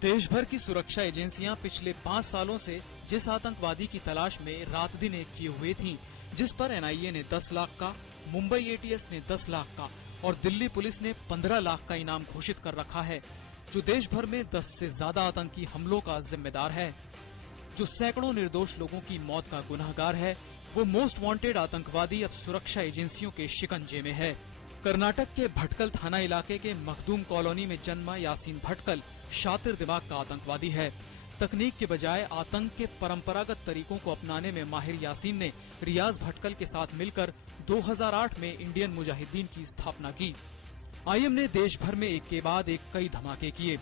देश भर की सुरक्षा एजेंसियां पिछले 5 सालों से जिस आतंकवादी की तलाश में रात दिन एक किए हुए थीं, जिस पर एनआईए ने 10 लाख का, मुंबई एटीएस ने 10 लाख का और दिल्ली पुलिस ने 15 लाख का इनाम घोषित कर रखा है, जो देश भर में 10 से ज्यादा आतंकी हमलों का जिम्मेदार है, जो सैकड़ों निर्दोष लोगों की मौत का गुनहगार है, वो मोस्ट वांटेड आतंकवादी अब सुरक्षा एजेंसियों के शिकंजे में है। कर्नाटक के भटकल थाना इलाके के मखदूम कॉलोनी में जन्मा यासीन भटकल शातिर दिमाग का आतंकवादी है। तकनीक के बजाय आतंक के परंपरागत तरीकों को अपनाने में माहिर यासीन ने रियाज भटकल के साथ मिलकर 2008 में इंडियन मुजाहिदीन की स्थापना की। आईएम ने देश भर में एक के बाद एक कई धमाके किए।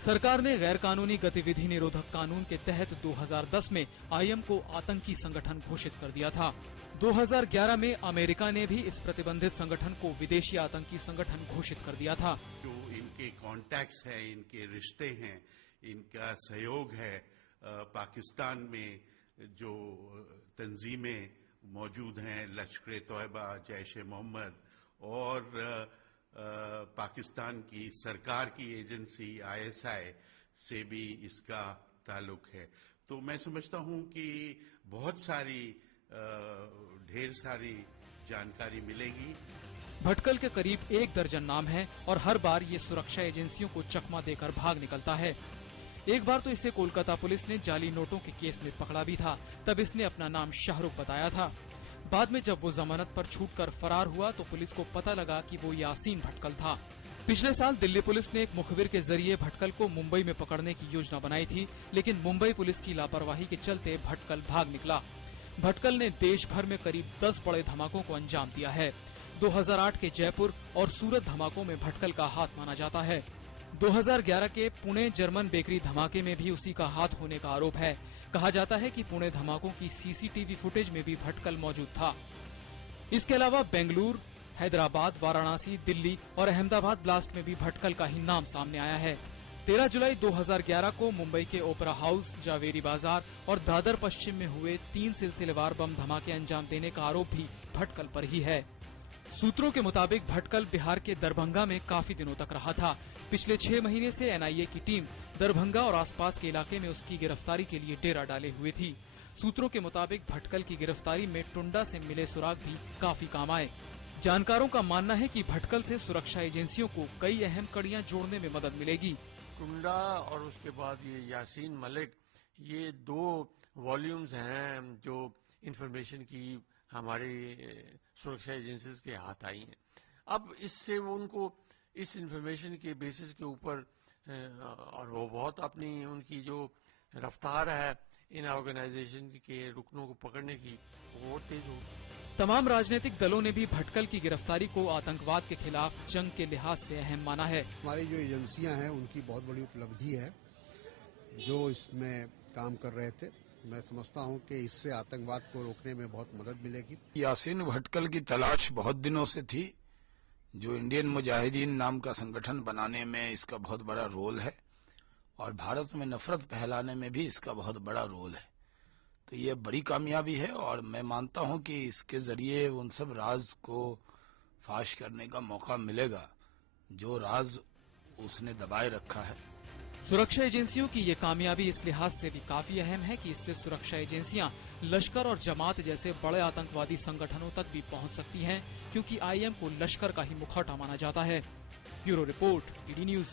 सरकार ने गैर कानूनी गतिविधि निरोधक कानून के तहत 2010 में आईएम को आतंकी संगठन घोषित कर दिया था। 2011 में अमेरिका ने भी इस प्रतिबंधित संगठन को विदेशी आतंकी संगठन घोषित कर दिया था। जो इनके कॉन्टैक्ट्स हैं, इनके रिश्ते हैं, इनका सहयोग है, पाकिस्तान में जो तंजीमें मौजूद हैं, लश्कर तोयबा, जैश ए मोहम्मद और पाकिस्तान की सरकार की एजेंसी आईएसआई से भी इसका ताल्लुक है। तो मैं समझता हूं कि बहुत सारी ढेर सारी जानकारी मिलेगी। भटकल के करीब 1 दर्जन नाम हैं और हर बार ये सुरक्षा एजेंसियों को चकमा देकर भाग निकलता है। एक बार तो इसे कोलकाता पुलिस ने जाली नोटों के केस में पकड़ा भी था, तब इसने अपना नाम शाहरुख बताया था। बाद में जब वो जमानत पर छूटकर फरार हुआ तो पुलिस को पता लगा कि वो यासीन भटकल था। पिछले साल दिल्ली पुलिस ने एक मुखबिर के जरिए भटकल को मुंबई में पकड़ने की योजना बनाई थी, लेकिन मुंबई पुलिस की लापरवाही के चलते भटकल भाग निकला। भटकल ने देश भर में करीब 10 बड़े धमाकों को अंजाम दिया है। 2008 के जयपुर और सूरत धमाकों में भटकल का हाथ माना जाता है। 2011 के पुणे जर्मन बेकरी धमाके में भी उसी का हाथ होने का आरोप है। कहा जाता है कि पुणे धमाकों की सीसीटीवी फुटेज में भी भटकल मौजूद था। इसके अलावा बेंगलुरु, हैदराबाद, वाराणसी, दिल्ली और अहमदाबाद ब्लास्ट में भी भटकल का ही नाम सामने आया है। 13 जुलाई 2011 को मुंबई के ओपरा हाउस, जावेरी बाजार और दादर पश्चिम में हुए 3 सिलसिलेवार बम धमाके अंजाम देने का आरोप भी भटकल पर ही है। सूत्रों के मुताबिक भटकल बिहार के दरभंगा में काफी दिनों तक रहा था। पिछले 6 महीने से एनआईए की टीम दरभंगा और आसपास के इलाके में उसकी गिरफ्तारी के लिए डेरा डाले हुए थी। सूत्रों के मुताबिक भटकल की गिरफ्तारी में टुंडा से मिले सुराग भी काफी काम आए। जानकारों का मानना है कि भटकल से सुरक्षा एजेंसियों को कई अहम कड़ियां जोड़ने में मदद मिलेगी। टुंडा और उसके बाद ये यासीन मलिक, ये 2 वॉल्यूम्स हैं जो इन्फॉर्मेशन की हमारी सुरक्षा एजेंसीज के हाथ आई हैं। अब इससे वो उनको इस इन्फॉर्मेशन के बेसिस के ऊपर और वो बहुत अपनी उनकी जो रफ्तार है इन ऑर्गेनाइजेशन के रुकनों को पकड़ने की, वो तेज हो। तमाम राजनीतिक दलों ने भी भटकल की गिरफ्तारी को आतंकवाद के खिलाफ जंग के लिहाज से अहम माना है। हमारी जो एजेंसियां हैं उनकी बहुत बड़ी उपलब्धि है जो इसमें काम कर रहे थे। मैं समझता हूं कि इससे आतंकवाद को रोकने में बहुत मदद मिलेगी। यासीन भटकल की तलाश बहुत दिनों से थी। जो इंडियन मुजाहिदीन नाम का संगठन बनाने में इसका बहुत बड़ा रोल है और भारत में नफरत फैलाने में भी इसका बहुत बड़ा रोल है। तो ये बड़ी कामयाबी है और मैं मानता हूं कि इसके जरिए उन सब राज को फाश करने का मौका मिलेगा जो राज उसने दबाए रखा है। सुरक्षा एजेंसियों की ये कामयाबी इस लिहाज से भी काफी अहम है कि इससे सुरक्षा एजेंसियां लश्कर और जमात जैसे बड़े आतंकवादी संगठनों तक भी पहुंच सकती हैं, क्योंकि आईएम को लश्कर का ही मुखौटा माना जाता है। Bureau report, DD news.